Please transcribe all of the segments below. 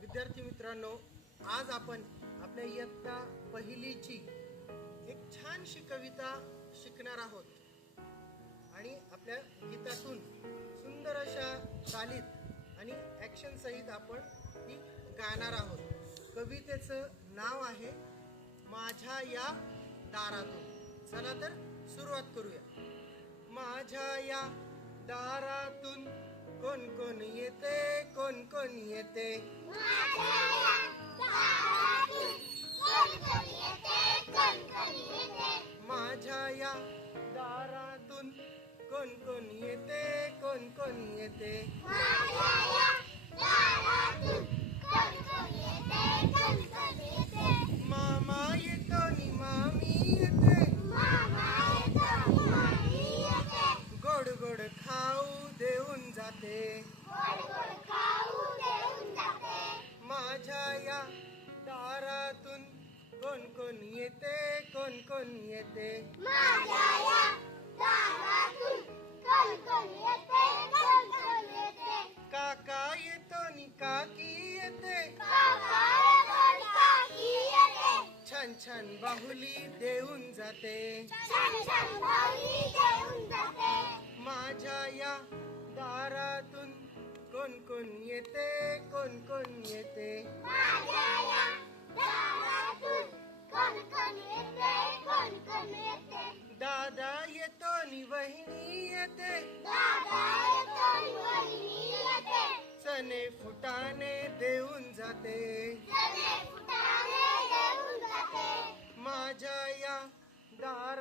विद्यार्थी मित्रांनो आज आपण आपल्या इयत्ता पहिलीची एक छानशी कविता शिकणार आहोत. आणि आपल्या गीतातून सुंदर अशा चालीत आणि ॲक्शन सहित आपण ती गाणार आहोत. कवितेचं नाव आहे माझ्या या दारातून. चला तर सुरुवात करूया. माझ्या या दारातून कोण कोण येते कोण कोण येते? माझ्या या दारातून कोण कोण येते कोण कोण येते मामा येतो नि मामी येते गोड गोड खाऊ देऊन जाते माझ्या या दारातून कोण कोण येते कोण कोण येते? काका येतो नि काकी येते. छान छान बाहुली देऊन जाते. माझ्या या दारातून कोण कोण येते कोण कोण येते? दादा येतो नि वहिनी येते. चणे फुटाणे देऊन जाते. माझ्या या दारातून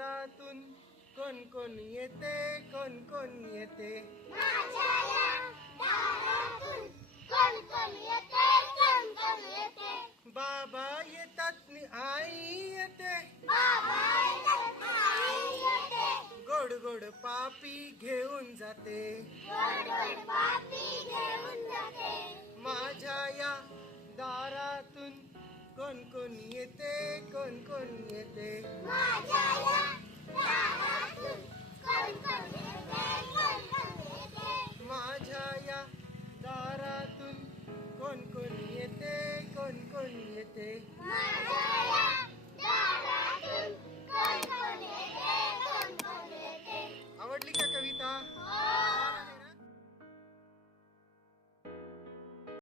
कोण कोण येते कोण कोण येते. बाबा येतात नि आई येते. गोड गोड पापी घेऊन जाते. माझ्या या दारातून कोण कोण येते कोण कोण येते माझ्या या दारातून कोण कोण येते कोण कोण येते? माझ्या